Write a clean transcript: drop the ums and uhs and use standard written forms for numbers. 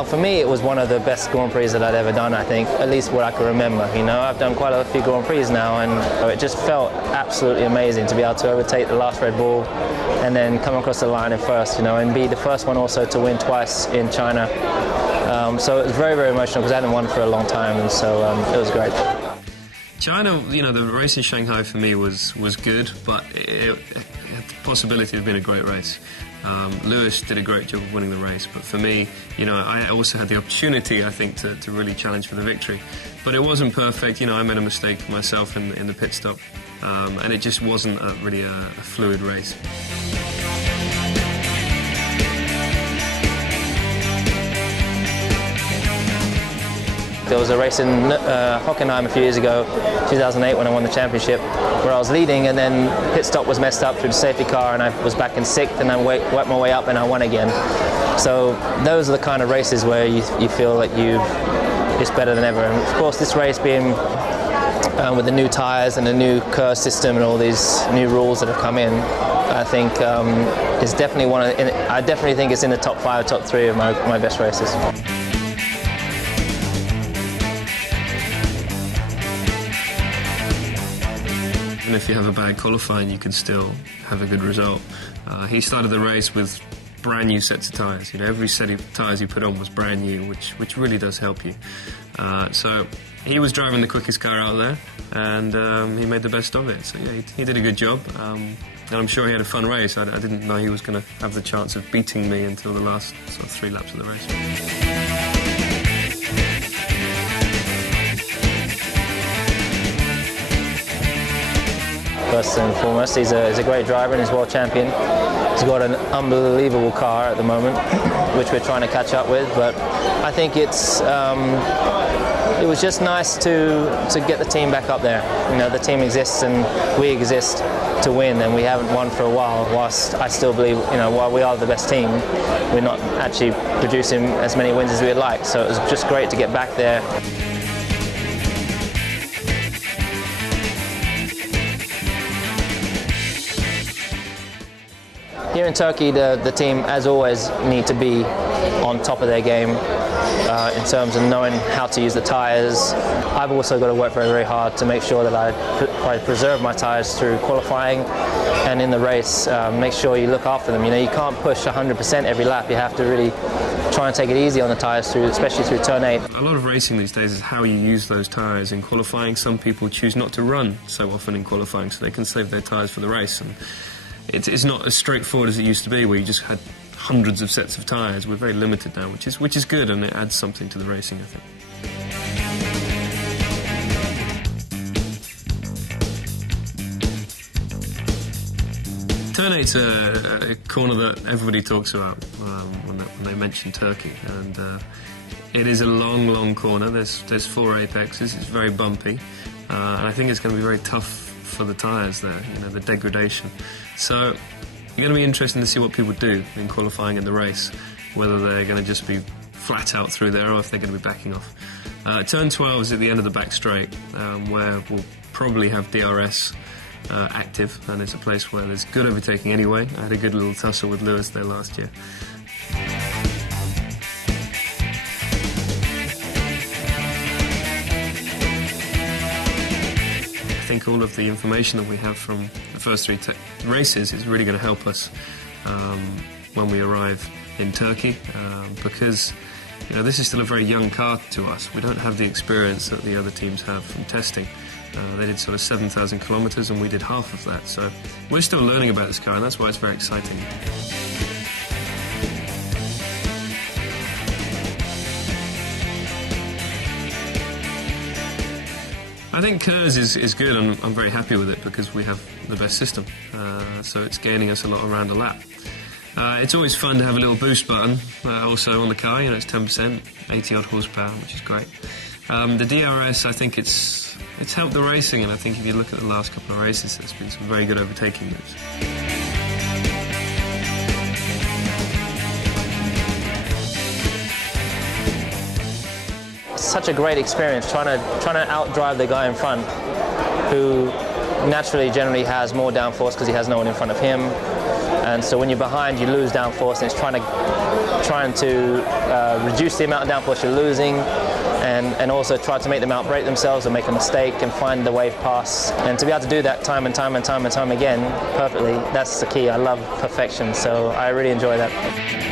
Well, for me, it was one of the best Grand Prix that I'd ever done, I think, at least what I can remember. You know, I've done quite a few Grand Prix now, and it just felt absolutely amazing to be able to overtake the last Red Bull and then come across the line in first, you know, and be the first one also to win twice in China. So it was very, very emotional because I hadn't won for a long time, and so it was great. China, you know, the race in Shanghai for me was good, but it had the possibility of being a great race. Lewis did a great job of winning the race, but for me, you know, I also had the opportunity, I think, to really challenge for the victory. But it wasn't perfect. You know, I made a mistake myself in the pit stop, and it just wasn't really a fluid race. There was a race in Hockenheim a few years ago, 2008, when I won the championship, where I was leading, and then pit stop was messed up through the safety car, and I was back in sixth, and I worked my way up, and I won again. So those are the kind of races where you feel like it's better than ever. And of course, this race being with the new tyres and the new curve system and all these new rules that have come in, I think is definitely I definitely think it's in the top 5, top 3 of my best races. Even if you have a bad qualifying, you can still have a good result. He started the race with brand new sets of tyres. You know, every set of tyres he put on was brand new, which really does help you. So he was driving the quickest car out there, and he made the best of it. So yeah, he did a good job, and I'm sure he had a fun race. I didn't know he was going to have the chance of beating me until the last sort of 3 laps of the race. First and foremost, he's a great driver and he's world champion. He's got an unbelievable car at the moment, which we're trying to catch up with. But I think it was just nice to get the team back up there. You know, the team exists and we exist to win, and we haven't won for a while. Whilst I still believe, you know, while we are the best team, we're not actually producing as many wins as we'd like. So it was just great to get back there. Here in Turkey, the team, as always, need to be on top of their game in terms of knowing how to use the tyres. I've also got to work very, very hard to make sure that I preserve my tyres through qualifying and in the race. Make sure you look after them. You know, you can't push 100% every lap. You have to really try and take it easy on the tyres, especially through turn 8. A lot of racing these days is how you use those tyres in qualifying. Some people choose not to run so often in qualifying so they can save their tyres for the race. And it's not as straightforward as it used to be, where you just had hundreds of sets of tyres. We're very limited now, which is good, and it adds something to the racing, I think. Turn 8's a corner that everybody talks about when they mention Turkey, and it is a long, long corner. There's 4 apexes. It's very bumpy, and I think it's going to be very tough for the tyres there, you know, the degradation. So you're going to be interesting to see what people do in qualifying in the race, whether they're going to just be flat out through there or if they're going to be backing off. Turn 12 is at the end of the back straight, where we'll probably have DRS active, and it's a place where there's good overtaking anyway. I had a good little tussle with Lewis there last year. I think all of the information that we have from the first 3 races is really going to help us when we arrive in Turkey, because, you know, this is still a very young car to us. We don't have the experience that the other teams have from testing. They did sort of 7,000 kilometres and we did half of that, so we're still learning about this car, and that's why it's very exciting. I think KERS is good, and I'm very happy with it because we have the best system, so it's gaining us a lot around a lap. It's always fun to have a little boost button also on the car. You know, it's 10%, 80 odd horsepower, which is great. The DRS, I think it's helped the racing, and I think if you look at the last couple of races, there's been some very good overtaking moves. Such a great experience trying to outdrive the guy in front, who naturally generally has more downforce because he has no one in front of him. And so when you're behind, you lose downforce, and it's trying to reduce the amount of downforce you're losing, and also try to make them outbrake themselves or make a mistake and find the wave pass. And to be able to do that time and time again perfectly, that's the key. I love perfection, so I really enjoy that.